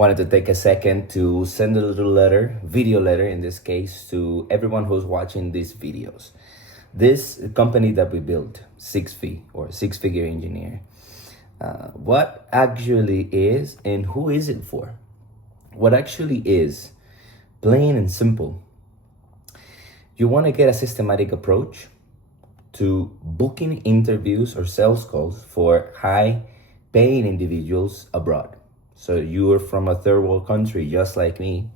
wanted to take a second to send a little letter, video letter in this case, to everyone who's watching these videos. This company that we built, 6F or 6-figure engineer, what actually is and who is it for? What actually is, plain and simple, you want to get a systematic approach to booking interviews or sales calls for high paying individuals abroad. So you're from a third world country just like me,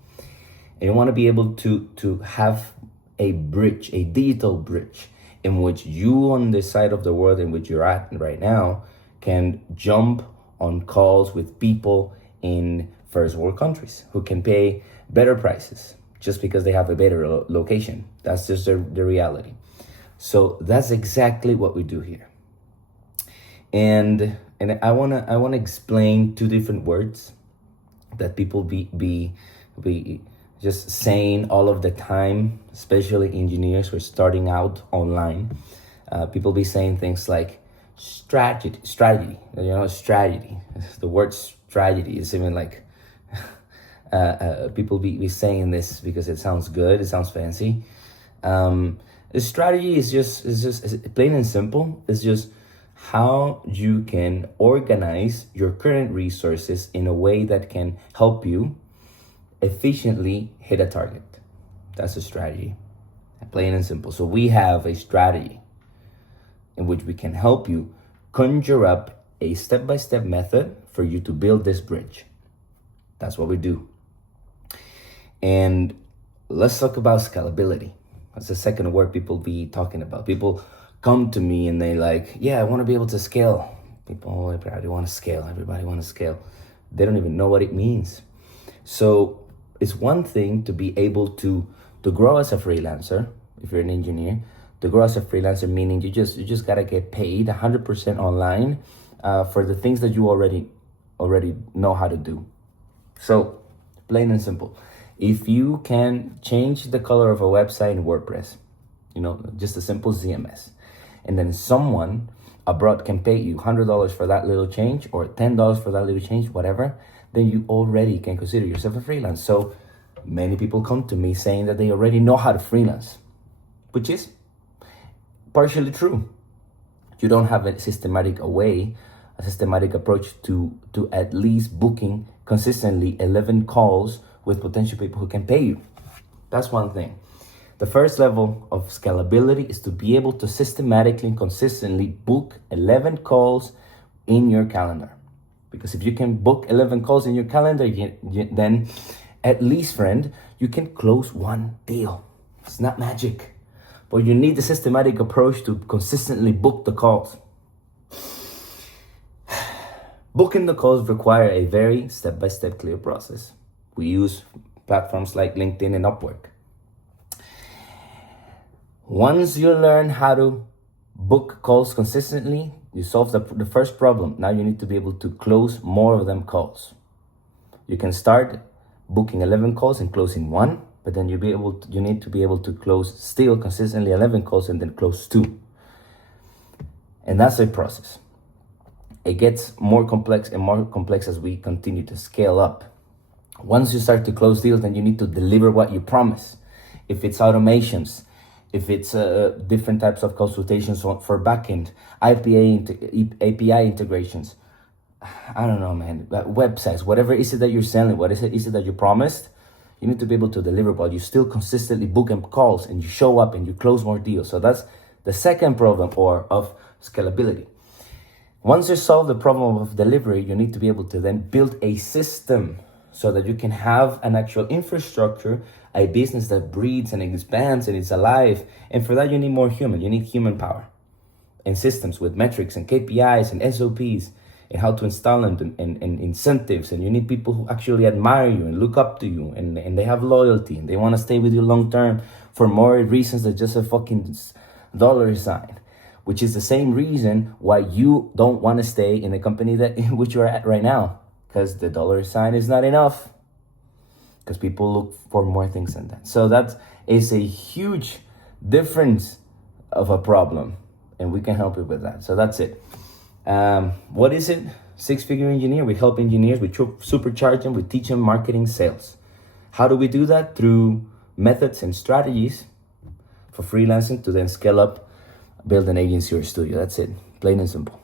and you want to be able to have a bridge, a digital bridge, in which you on the side of the world in which you're at right now can jump on calls with people in first world countries who can pay better prices just because they have a better location. That's just the reality. So that's exactly what we do here. And I wanna explain two different words that people be just saying all of the time, especially engineers who are starting out online. People be saying things like strategy. Strategy. The word strategy is even like people be saying this because it sounds good, it sounds fancy. The strategy is just plain and simple. It's just how you can organize your current resources in a way that can help you efficiently hit a target. That's a strategy, plain and simple. So we have a strategy in which we can help you conjure up a step-by-step method for you to build this bridge. That's what we do. And let's talk about scalability. That's the second word people be talking about. People come to me and they like, yeah, I want to be able to scale. People, everybody want to scale. Everybody want to scale. They don't even know what it means. So it's one thing to be able to grow as a freelancer. If you're an engineer, to grow as a freelancer, meaning you just gotta get paid 100% online for the things that you already know how to do. So plain and simple. If you can change the color of a website in WordPress, just a simple CMS, and then someone abroad can pay you $100 for that little change or $10 for that little change, whatever, then you already can consider yourself a freelance. So many people come to me saying that they already know how to freelance, which is partially true. You don't have a systematic approach to at least booking consistently 11 calls with potential people who can pay you. That's one thing. The first level of scalability is to be able to systematically and consistently book 11 calls in your calendar. Because if you can book 11 calls in your calendar, then at least, friend, you can close one deal. It's not magic, but you need the systematic approach to consistently book the calls. Booking the calls require a very step-by-step clear process. We use platforms like LinkedIn and Upwork. Once you learn how to book calls consistently, you solve the first problem. Now you need to be able to close more of them calls. You can start booking 11 calls and closing one, but then you need to be able to close still consistently 11 calls and then close 2. And that's a process. It gets more complex and more complex as we continue to scale up. Once you start to close deals, then you need to deliver what you promise. If it's automations, if it's different types of consultations for backend, API integrations, I don't know, man, websites, whatever is it that you're selling, what is it that you promised, you need to be able to deliver while you still consistently book calls and you show up and you close more deals. So that's the second problem of scalability. Once you solve the problem of delivery, you need to be able to then build a system so that you can have an actual infrastructure, a business that breathes and expands and is alive. And for that, you need more human. You need human power and systems with metrics and KPIs and SOPs and how to install them and incentives. And you need people who actually admire you and look up to you and they have loyalty and they want to stay with you long term for more reasons than just a fucking dollar sign, which is the same reason why you don't want to stay in the company in which you're at right now. Because the dollar sign is not enough. Because people look for more things than that. So that is a huge difference of a problem. And we can help you with that. So that's it. What is it? 6-Figure Engineer. We help engineers, we supercharge them, we teach them marketing, sales. How do we do that? Through methods and strategies for freelancing to then scale up, build an agency or studio. That's it, plain and simple.